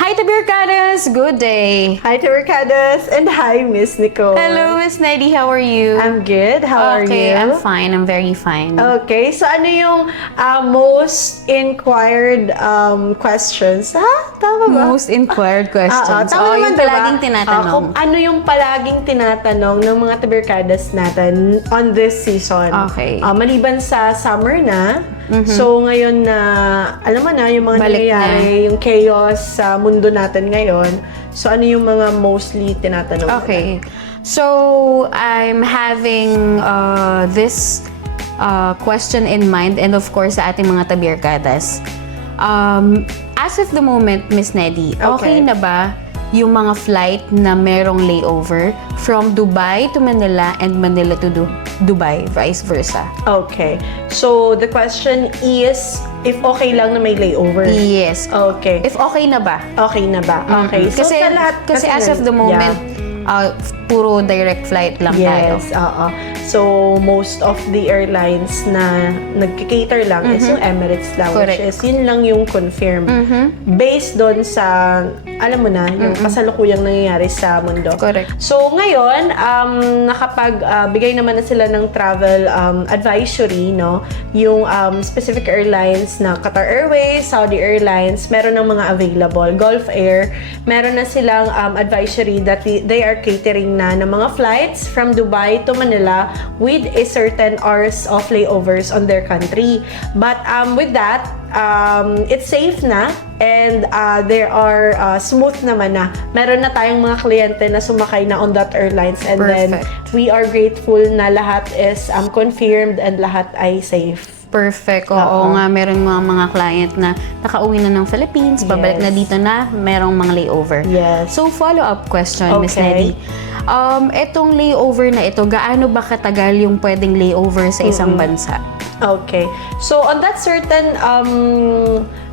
Hi to Birkadas! Good day! Hi to Mercados and hi Miss Nicole. Hello, Miss Neddy. How are you? I'm good. How are you? Okay, I'm fine. I'm very fine. Okay, so ano yung most inquired questions? Tama ba? Most inquired questions. Tama naman, yung diba? palaging tinatanong. Kung ano yung palaging tinatanong ng mga tabirkadas natin on this season. Okay. Maliban sa summer na, so ngayon na, alam mo na, yung mga Balik nangyayari, yung chaos sa mundo natin ngayon. So ano yung mga mostly tinatanong? Okay. So, I'm having this question in mind and of course sa ating mga tabirkadas. As of the moment, Miss Neddy, okay na ba yung mga flight na merong layover from Dubai to Manila and Manila to Dubai, vice versa? Okay. So, the question is, if okay lang na may layover? Yes. Okay. If okay na ba? Okay na ba? Okay. So, Kasi, sa lahat, kasi as of the moment, puro direct flight lang tayo. yes, oo. So, most of the airlines na nagkikater lang is yung Emirates lang, Correct. which is yun lang yung confirmed. Based doon sa, alam mo na, yung kasalukuyang nangyayari sa mundo. Correct. So, ngayon, bigay naman na sila ng travel advisory, no? Yung specific airlines na Qatar Airways, Saudi Airlines, meron ng mga available. Gulf Air, meron na silang advisory that they are catering na ng mga flights from Dubai to Manila with a certain hours of layovers on their country. But with that, it's safe na and there are smooth naman na. Meron na tayong mga kliyente na sumakay na on that airlines and then Perfect. we are grateful na lahat is confirmed and lahat ay safe. Perfect. Oo nga, meron mga client na nakauwi na ng Philippines, babalik na dito na, merong mga layover. Yes. So, follow-up question, Miss Okay. Neddy. Etong layover na ito, gaano ba katagal yung pwedeng layover sa isang bansa? Okay. So, on that certain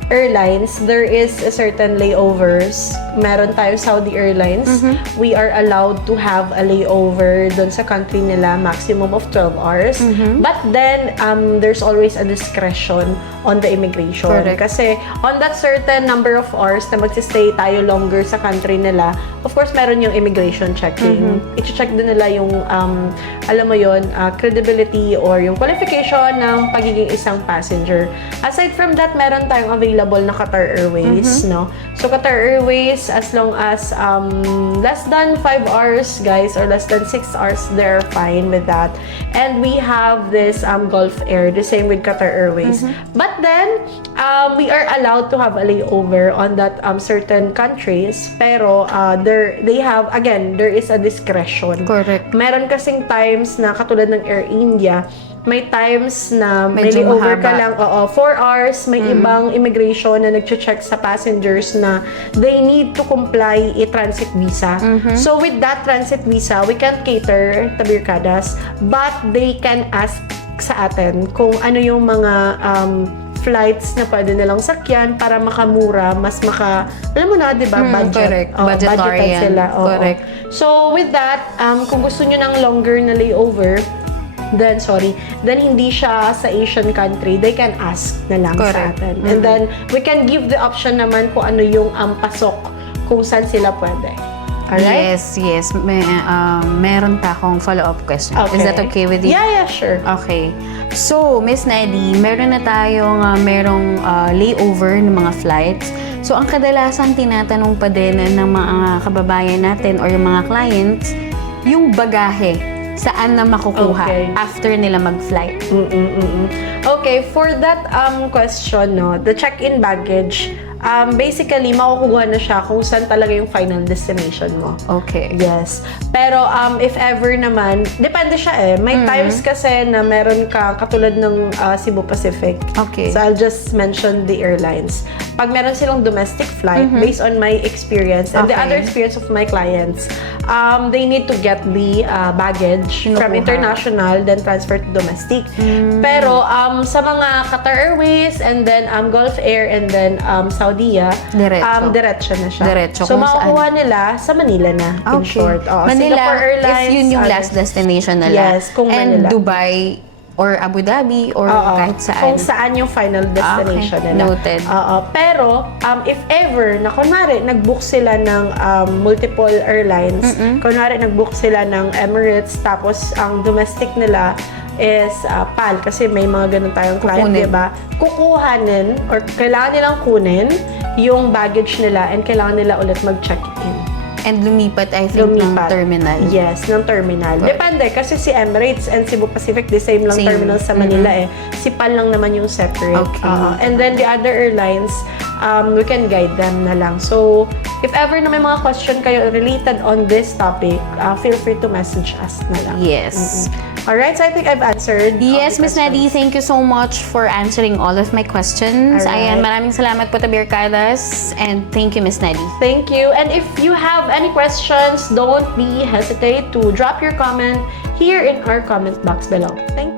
airlines, there is a certain layovers. Meron tayo Saudi Airlines. We are allowed to have a layover doon sa country nila, maximum of 12 hours. But then, there's always a discretion on the immigration. Correct. Kasi on that certain number of hours na magsistay tayo longer sa country nila, of course, meron yung immigration checking. I-check din nila yung, alam mo yun, credibility or yung qualification ng pagiging isang passenger. Aside from that, meron tayong available na Qatar Airways, no? So, Qatar Airways, as long as less than 5 hours, guys, or less than 6 hours, they're fine with that. And we have this Gulf Air, the same with Qatar Airways. But then, we are allowed to have a layover on that certain countries, pero they have, again, there is a discretion. Correct. Meron kasing times na katulad ng Air India, may times na may Medyo layover ka mahaba. lang, 4 hours, may ibang immigration na nagche-check sa passengers na they need to comply a transit visa. So with that transit visa, we can't cater tabirkadas, but they can ask sa atin kung ano yung mga flights na pwede nilang sakyan para makamura, mas alam mo na, di ba, budget. Correct. Budgetarian. Budgeted sila. Oo. Correct. So, with that, kung gusto nyo ng longer na layover, then hindi siya sa Asian country, they can ask na lang sa Correct. atin. And then, we can give the option naman kung ano yung pasok, kung saan sila pwede. Alright? Yes. Meron pa akong follow-up question. Is that okay with you? Yeah, sure. Okay. So, Miss Neddy, meron na tayong merong layover ng mga flights. So, ang kadalasan tinatanong pa din ng mga kababayan natin or yung mga clients, yung bagahe, saan na makukuha after nila mag-flight? Okay, for that question, no, the check-in baggage, basically, makukuha na siya kung saan talaga yung final destination mo. Okay. Yes. Pero if ever naman, depende siya eh. May times kasi na meron ka katulad ng Cebu Pacific. Okay. So I'll just mention the airlines. Pag meron silang domestic flight, based on my experience and the Okay. other experience of my clients, they need to get the baggage from Kinukuha. international then transfer to domestic. Pero sa mga Qatar Airways and then Gulf Air and then Saudia, diretso na siya. Diretso. So Kung makukuha nila sa Manila na, in short. Manila, Singapore Airlines, if yun yung last destination nila. Yes, kung And Manila. Dubai, or Abu Dhabi or Oo. kahit saan. Kung saan yung final destination Okay. nila. Noted. Pero, if ever, na kunwari, nag-book sila ng multiple airlines, kunwari, nag-book sila ng Emirates, tapos ang domestic nila is PAL, kasi may mga ganun tayong client, Kukunin. diba? Kukuhanin, or kailangan nilang kunin yung baggage nila and kailangan nila ulit mag-check-in. And lumipat, I think, ng terminal. Yes, ng terminal. Right. Depende, kasi si Emirates and Cebu Pacific, the same lang Same. terminal sa Manila eh. Si PAL lang naman yung separate. Okay. And then the other airlines, we can guide them na lang. So, if ever na may mga question kayo related on this topic, feel free to message us na lang. Yes. Alright, so I think I've answered. Yes, all the Miss Nadi, questions. thank you so much for answering all of my questions. Alright. Ayan, maraming salamat po, Tabirkadas. And thank you, Miss Nadi. Thank you. And if you have any questions, don't be hesitate to drop your comment here in our comment box below. Thank you.